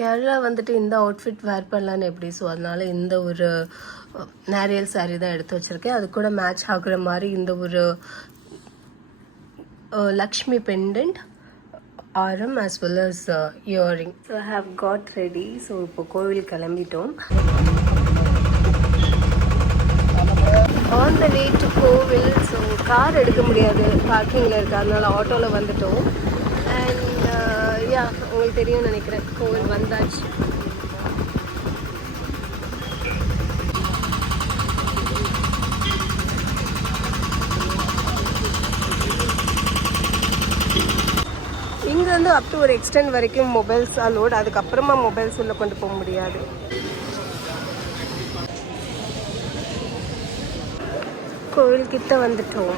கேரளா வந்துட்டு இந்த அவுட்ஃபிட் வேர் பண்ணலான்னு எப்படி, ஸோ அதனால இந்த ஒரு நேரியல் சாரீ தான் எடுத்து வச்சுருக்கேன். அது கூட மேட்ச் ஆகுற மாதிரி இந்த ஒரு லக்ஷ்மி பெண்டன்ட் ஆரம் as well as earring. So I have got ready. So இப்போ கோவில் கிளம்பிட்டோம். ஆன் த வே டு கோவில். ஸோ கார் எடுக்க முடியாது, பார்க்கிங்கில் இருக்குது, அதனால ஆட்டோவில் வந்துட்டோம். அண்ட் யா, உங்களுக்கு தெரியும்னு நினைக்கிறேன், கோவில் வந்தாச்சு. இங்கேருந்து அப் டு ஒரு எக்ஸ்டென்ட் வரைக்கும் மொபைல்ஸ் அலோட், அதுக்கப்புறமா மொபைல்ஸ் உள்ளே கொண்டு போக முடியாது. கோவில் கிட்ட வந்துட்டோம்.